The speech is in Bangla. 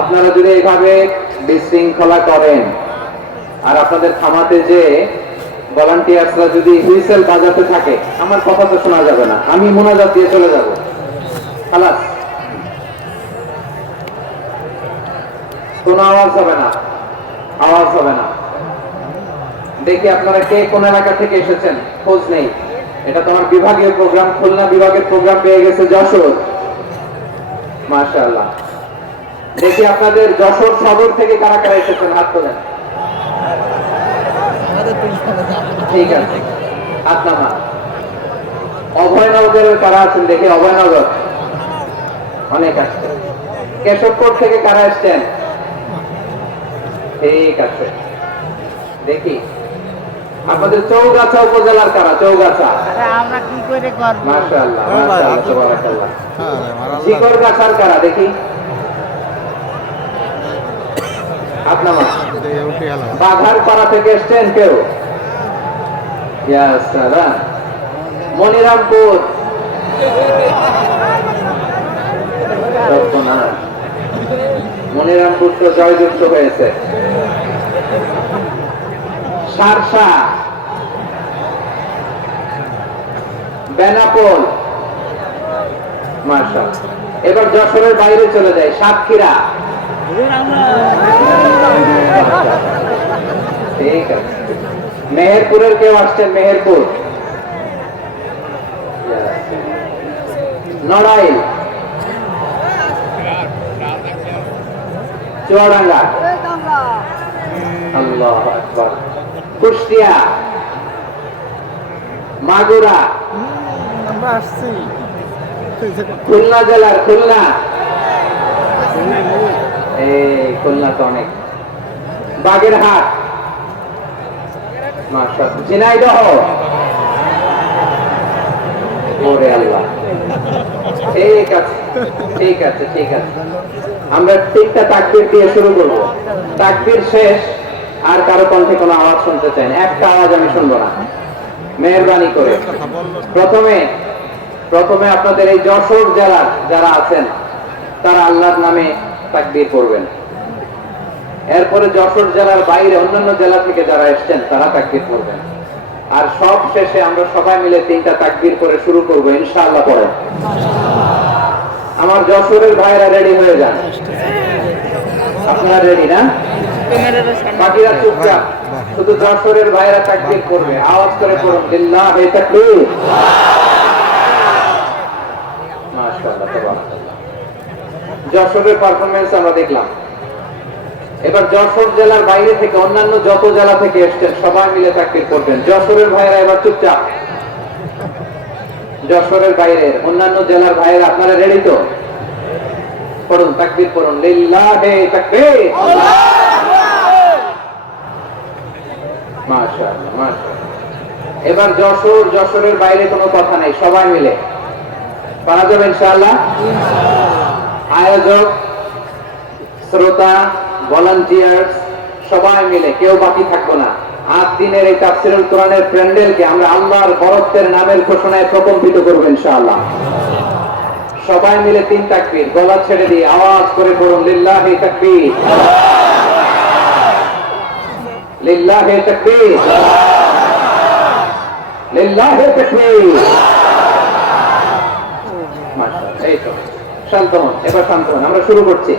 আপনারা যদি এইভাবে বিশৃঙ্খলা করেন আর আপনাদের থামাতে যে ভলান্টিয়ার্সরা যদি হুইসেল বাজাতে থাকে, আমার কথা তো শোনা যাবে না, আমি মোনাজাত দিয়ে চলে যাব। খালাস, কোনো আওয়াজ হবে না, আওয়াজ হবে না। দেখি আপনারা কে কোন এলাকা থেকে এসেছেন, খোঁজ নেই। এটা তোমার বিভাগীয় প্রোগ্রাম, খুলনা বিভাগের প্রোগ্রাম পেয়ে গেছে যশোর। মাশাআল্লাহ। দেখি আপনাদের যশোর সদর থেকে কারা কারা এসেছেন, হাত তোলেন। ঠিক আছে, হাত নামা। অভয়নগরের কারা আছেন দেখি, অভয়নগর অনেক আসছে। কেশবপুর থেকে কারা আসছেন? ঠিক আছে, দেখি আপনাদের চৌগাছা উপজেলার কারা? চৌগাছা, আমরা কি করে করব? মাশাআল্লাহ মাশাআল্লাহ সুবহানাল্লাহ। জিকরগাছার কারা দেখি, আপনার বাঘার পাড়া থেকে এসছেন কেউ? ইয়া সালাম। মনিরামপুর, মনিরামপুর তো জয়যুক্ত হয়েছে। সারসা, বেনাপোল, মাশাআল্লাহ। এবার যশোরের বাইরে চলে যায়, সাতক্ষীরা। ঠিক আছে, মেহেরপুরের কেউ আসছেন? মেহেরপুর, নড়াইল, চুয়াডাঙ্গা, আল্লাহু আকবার, কুষ্টিয়া, মাগুরা, খুলনা জেলার খুলনা, এই খুলনা তো অনেক, বাগেরহাট, মাশাআল্লাহ, ঝিনাইদহ, ওরে আল্লাহ। ঠিক আছে ঠিক আছে ঠিক আছে, আমরা তিনটা তাকবীর দিয়ে শুরু করব। তাকবীর শেষ আর কারো কণ্ঠে কোনো আওয়াজ শুনতে চাই না, একটা আওয়াজ আমি শুনবো না, মেহেরবানি করে। প্রথমে আপনাদের এই যশোর জেলার যারা আছেন তারা আল্লাহর নামে তাকবীর করবেন। এরপরে যশোর জেলার বাইরে অন্যান্য জেলা থেকে যারা এসেছেন তারা তাকবীর করবেন। আর সব শেষে আমরা সবাই মিলে তিনটা তাকবীর করে শুরু করবো ইনশাআল্লাহ। পড়েন। আমার যশোরের ভাইরা রেডি হয়ে যান। আপনারা রেডি না? বাকিরা চুপচাপ, শুধু যশোরের ভাইরা তাকবীর করবে, আওয়াজ করে পড়ুন, লিল্লাহি তাকবীর। মাশাআল্লাহ, তাবারাকাল্লাহ। যশোরের পারফরম্যান্স আমরা দেখলাম। এবার যশোর জেলার বাইরে থেকে অন্যান্য যত জেলা থেকে এসছেন সবাই মিলে তাকবীর করবেন। যশোরের ভাইরা এবার চুপচাপ। যশোরের বাইরে অন্যান্য জেলার ভাইরা আপনারা রেডি তো? পড়ুন, তাকবীর পড়ুন, লিল্লাহি তাকবীর। মাশাআল্লাহ মাশাআল্লাহ। এবার যশোরের বাইরে কোনো কথা নাই, সবাই মিলে পারা যাবে ইনশাআল্লাহ। আয়োজক, শ্রোতা, ভলান্টিয়ার্স সবাই মিলে কেউ বাকি থাকবো না। 8 দিনের এই তাফসীরুল কোরআনের প্যান্ডেলকে আমরা আল্লাহর বরত্বের নামের ঘোষণায় প্রকম্পিত করব ইনশাআল্লাহ। সবাই মিলে 3 তাকবীর, গলা ছেড়ে দিয়ে আওয়াজ করে পড়ুন, লিল্লাহি তাকবীর, লিল্লাহি তাকবীর, লিল্লাহি তাকবীর। মাশাআল্লাহ, এই তো শান্ত হন, এবার শান্ত হন, আমরা শুরু করছি।